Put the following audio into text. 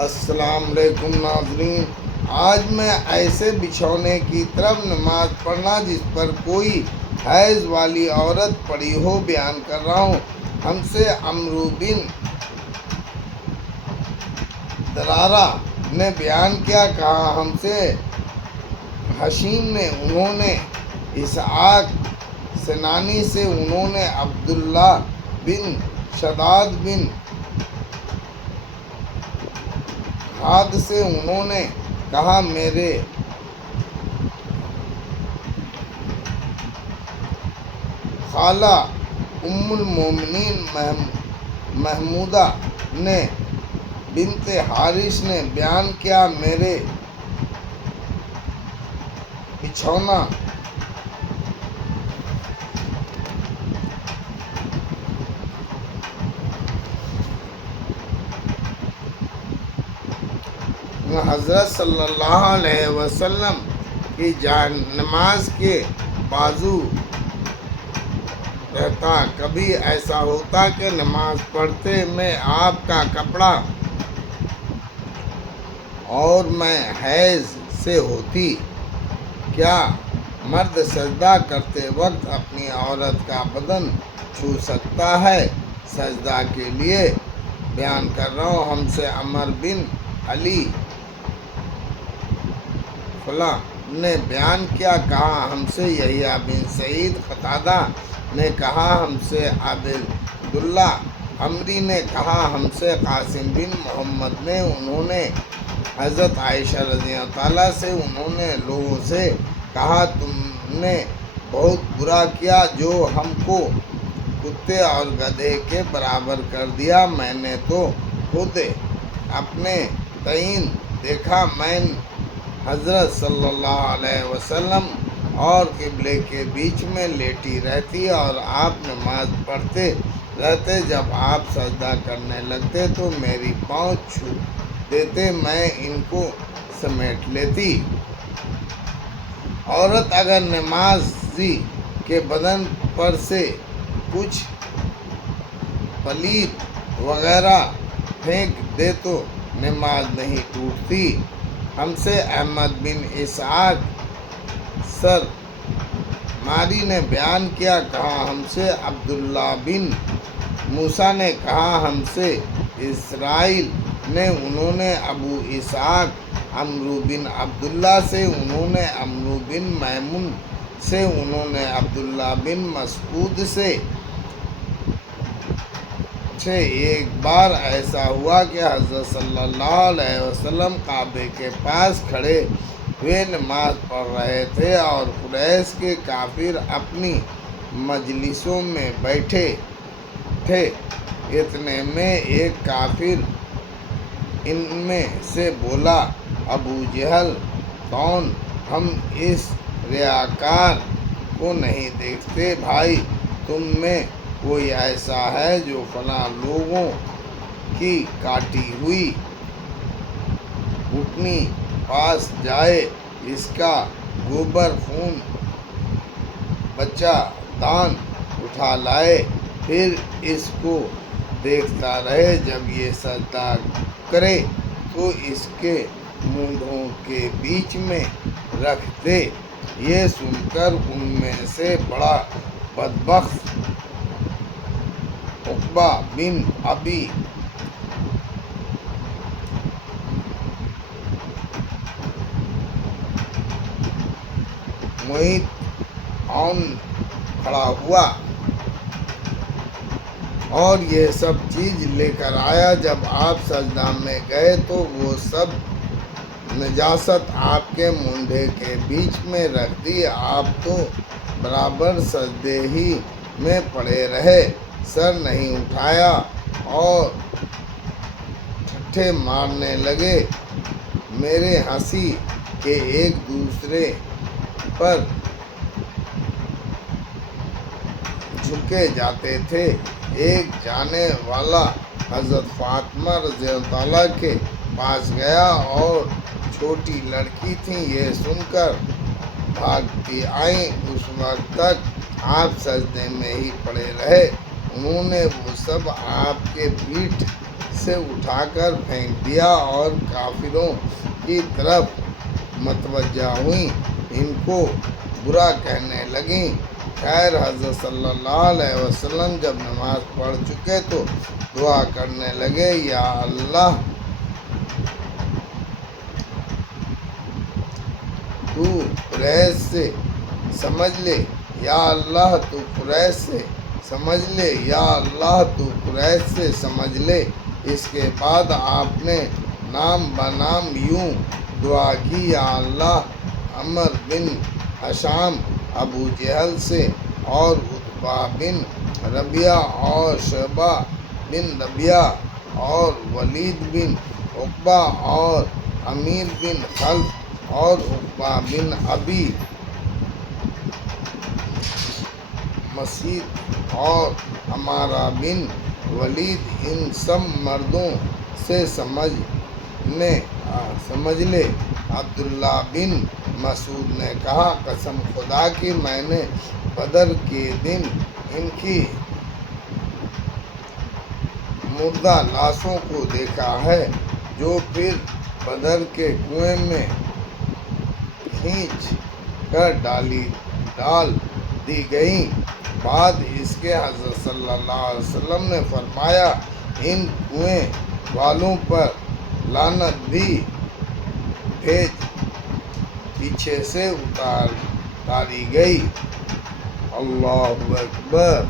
السلام علیکم ناظرین، آج میں ایسے بچھونے کی طرف نماز پڑھنا جس پر کوئی حیض والی عورت پڑی ہو بیان کر رہا ہوں۔ ہم سے عمرو بن درارہ نے بیان کیا، کہا ہم سے حشیم نے، انہوں نے اسحاق سنانی سے، انہوں نے عبداللہ بن شداد بن ہاد سے، انہوں نے کہا میرے خالہ ام المومنین محمودہ نے بنت حارث نے بیان کیا، میرے بچھونا حضرت صلی اللہ علیہ وسلم کی نماز کے بازو رہتا۔ کبھی ایسا ہوتا کہ نماز پڑھتے میں آپ کا کپڑا اور میں حیض سے ہوتی۔ کیا مرد سجدہ کرتے وقت اپنی عورت کا بدن چھو سکتا ہے؟ سجدہ کے لیے بیان کر رہا ہوں۔ ہم سے عمر بن علی فلاں نے بیان کیا، کہا ہم سے یحییٰ بن سعید قتادہ نے کہا، ہم سے عبداللہ عمری نے کہا، ہم سے قاسم بن محمد نے، انہوں نے حضرت عائشہ رضی اللہ تعالیٰ سے، انہوں نے لوگوں سے کہا تم نے بہت برا کیا جو ہم کو کتے اور گدھے کے برابر کر دیا۔ میں نے تو خود اپنے تعین دیکھا، میں حضرت صلی اللہ علیہ وسلم اور قبلے کے بیچ میں لیٹی رہتی اور آپ نماز پڑھتے رہتے، جب آپ سجدہ کرنے لگتے تو میری پاؤں چھو دیتے، میں ان کو سمیٹ لیتی۔ عورت اگر نمازی کے بدن پر سے کچھ پلیت وغیرہ پھینک دے تو نماز نہیں ٹوٹتی۔ ہم سے احمد بن اسحاق سرماری نے بیان کیا، کہا ہم سے عبداللہ بن موسیٰ نے کہا، ہم سے اسرائیل نے، انہوں نے ابو اسحاق عمرو بن عبداللہ سے، انہوں نے عمرو بن میمون سے، انہوں نے عبداللہ بن مسعود سے ایک بار ایسا ہوا کہ حضرت صلی اللہ علیہ وسلم کعبے کے پاس کھڑے ہوئے نماز پڑھ رہے تھے اور قریش کے کافر اپنی مجلسوں میں بیٹھے تھے۔ اتنے میں ایک کافر ان میں سے بولا، ابو جہل کون؟ ہم اس ریاکار کو نہیں دیکھتے؟ بھائی تم میں کوئی ایسا ہے جو فلاں لوگوں کی کاٹی ہوئی اونٹنی پاس جائے، اس کا گوبر خون بچہ دان اٹھا لائے، پھر اس کو دیکھتا رہے، جب یہ سجدہ کرے تو اس کے مونڈھوں کے بیچ میں رکھ دے؟ یہ سن کر ان میں سے بڑا بدبخت عقبہ بن ابی معیط عون کھڑا ہوا اور یہ سب چیز لے کر آیا۔ جب آپ سجدہ میں گئے تو وہ سب نجاست آپ کے مونڈھے کے بیچ میں رکھ دی، آپ تو برابر سجدے ہی میں پڑے رہے، سر نہیں اٹھایا اور ٹھٹھے مارنے لگے۔ میرے ہنسی کے ایک دوسرے پر جھکے جاتے تھے۔ ایک جانے والا حضرت فاطمہ رضی اللہ عنہا کے پاس گیا اور چھوٹی لڑکی تھیں، یہ سن کر بھاگتی آئیں۔ اس وقت تک آپ سجدے میں ہی پڑے رہے، انہوں نے وہ سب آپ کے پیٹھ سے اٹھا کر پھینک دیا اور کافروں کی طرف متوجہ ہوئیں، ان کو برا کہنے لگیں۔ خیر حضرت صلی اللہ علیہ وسلم جب نماز پڑھ چکے تو دعا کرنے لگے، یا اللہ تو قریش سے سمجھ لے، یا اللہ تو قریش سے سمجھ لے، یا اللہ تو قریش سے سمجھ لے۔ اس کے بعد آپ نے نام بنام یوں دعا کی، یا اللہ عمر بن ہشام، ابو جہل سے اور عتبہ بن ربیعہ اور شیبہ بن ربیعہ اور ولید بن عقبہ اور امیر بن خلف اور عقبہ بن ابی مسعود اور عمارہ بن ولید، ان سب مردوں سے سمجھ لے۔ عبداللہ بن مسعود نے کہا، قسم خدا کی میں نے بدر کے دن ان کی مردہ لاشوں کو دیکھا ہے، جو پھر بدر کے کنویں میں کھینچ کر ڈال دی گئیں۔ بعد اس کے حضرت صلی اللہ علیہ وسلم نے فرمایا، ان کنویں والوں پر لعنت بھی بھیج پیچھے سے اتاری گئی۔ اللہ اکبر۔